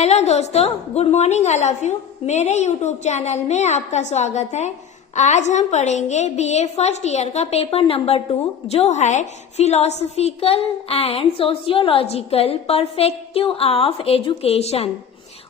Hello दोस्तों, good morning all of you. मेरे YouTube channel में आपका स्वागत है। आज हम पढ़ेंगे बीए फर्स्ट ईयर का पेपर नंबर 2 जो है philosophical and sociological perspective of education.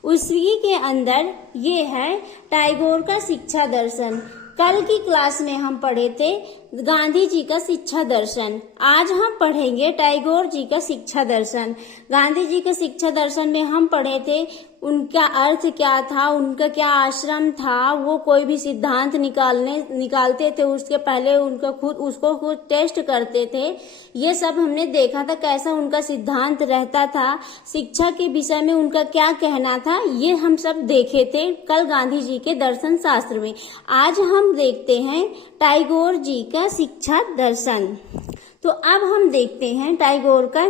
उसी के अंदर ये है टैगोर का शिक्षा दर्शन। कल की क्लास में हम पढ़े थे गांधी जी का शिक्षा दर्शन। आज हम पढ़ेंगे टैगोर जी का शिक्षा दर्शन। गांधी जी के शिक्षा दर्शन में हम पढ़े थे उनका अर्थ क्या था, उनका क्या आश्रम था, वो कोई भी सिद्धांत निकालते थे उसके पहले उसको खुद टेस्ट करते थे। ये सब हमने देखा था कैसा उनका सिद्धांत रहता था, शिक्षा के विषय में उनका क्या कहना था, ये हम सब देखे थे कल गांधी जी के दर्शन शास्त्र में। आज हम देखते हैं टैगोर जी का शिक्षा दर्शन। तो अब हम देखते हैं टैगोर का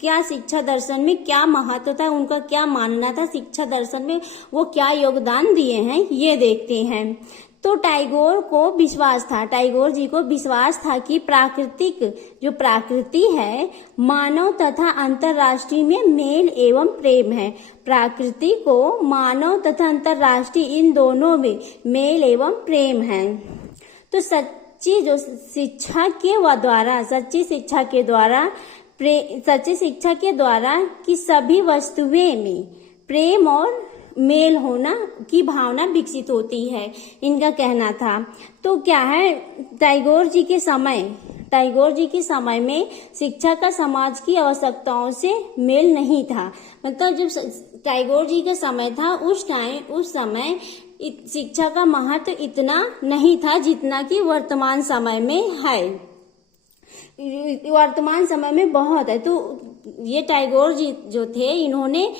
क्या शिक्षा दर्शन में क्या महत्व था, उनका क्या मानना था शिक्षा दर्शन में, वो क्या योगदान दिए हैं ये देखते हैं। तो टैगोर को विश्वास था, टैगोर जी को विश्वास था कि प्राकृतिक जो प्रकृति है मानव तथा अंतर्राष्ट्रीय में मेल एवं प्रेम है। प्रकृति को मानव तथा अंतर्राष्ट्रीय इन दोनों में मेल एवं प्रेम है। तो सच्ची शिक्षा के द्वारा कि सभी वस्तुएं में प्रेम और मेल होना की भावना विकसित होती है, इनका कहना था। तो क्या है टैगोर जी के समय में शिक्षा का समाज की आवश्यकताओं से मेल नहीं था। मतलब जब टैगोर जी का समय था उस समय शिक्षा का महत्व इतना नहीं था जितना कि वर्तमान समय में है। वर्तमान समय में बहुत है। तो ये टैगोर जी जो थे इन्होंने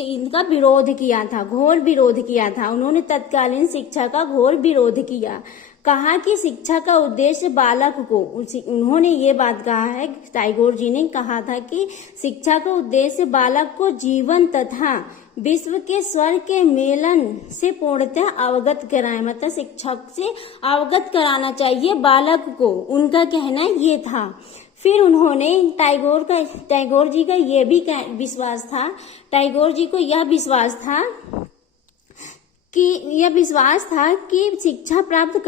इनका विरोध किया था, घोर विरोध किया था। उन्होंने तत्कालीन शिक्षा का घोर विरोध किया, कहा कि शिक्षा का उद्देश्य बालक को, उन्होंने ये बात कहा है, टैगोर जी ने कहा था कि शिक्षा का उद्देश्य बालक को जीवन तथा विश्व के स्वर के मेलन से पूर्णतः अवगत कराए। मतलब शिक्षक से अवगत कराना चाहिए बालक को, उनका कहना ये था। फिर उन्होंने टैगोर जी का ये भी विश्वास था, टैगोर जी को यह विश्वास था कि शिक्षा प्राप्त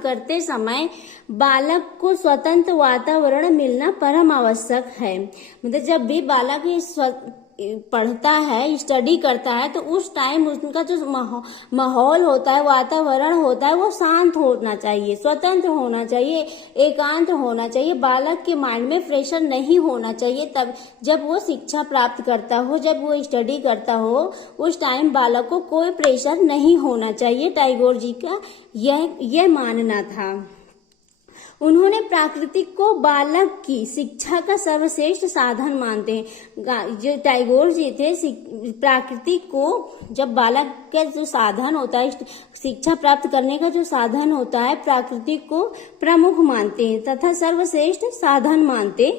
करते समय बालक को स्वतंत्र वातावरण मिलना परम आवश्यक है। मतलब जब भी बालक पढ़ता है, स्टडी करता है, तो उस टाइम उनका जो माहौल होता है, वातावरण होता है, वो शांत होना चाहिए, स्वतंत्र होना चाहिए, एकांत होना चाहिए। बालक के माइंड में प्रेशर नहीं होना चाहिए। तब जब वो शिक्षा प्राप्त करता हो, जब वो स्टडी करता हो, उस टाइम बालक को कोई प्रेशर नहीं होना चाहिए। टैगोर जी का यह मानना था। उन्होंने प्राकृतिक को बालक की शिक्षा का सर्वश्रेष्ठ साधन मानते हैं। जो टैगोर जी थे, प्राकृतिक को जब बालक का जो साधन होता है, शिक्षा प्राप्त करने का जो साधन होता है, प्राकृतिक को प्रमुख मानते हैं तथा सर्वश्रेष्ठ साधन मानते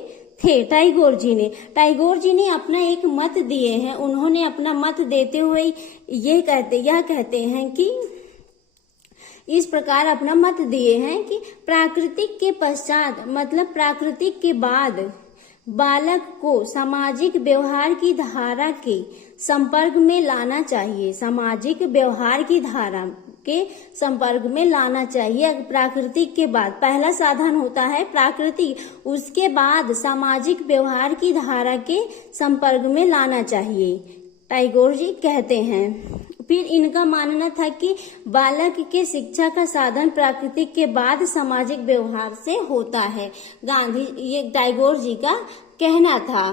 थे टैगोर जी ने अपना एक मत दिए हैं। उन्होंने अपना मत देते हुए यह कहते हैं कि इस प्रकार अपना मत दिए हैं कि प्राकृतिक के पश्चात, मतलब प्राकृतिक के बाद बालक को सामाजिक व्यवहार की धारा के संपर्क में लाना चाहिए। सामाजिक व्यवहार की धारा के संपर्क में लाना चाहिए। प्राकृतिक के बाद पहला साधन होता है प्राकृतिक, उसके बाद सामाजिक व्यवहार की धारा के संपर्क में लाना चाहिए, टैगोर जी कहते हैं। फिर इनका मानना था कि बालक के शिक्षा का साधन प्राकृतिक के बाद सामाजिक व्यवहार से होता है। ये टैगोर जी का कहना था।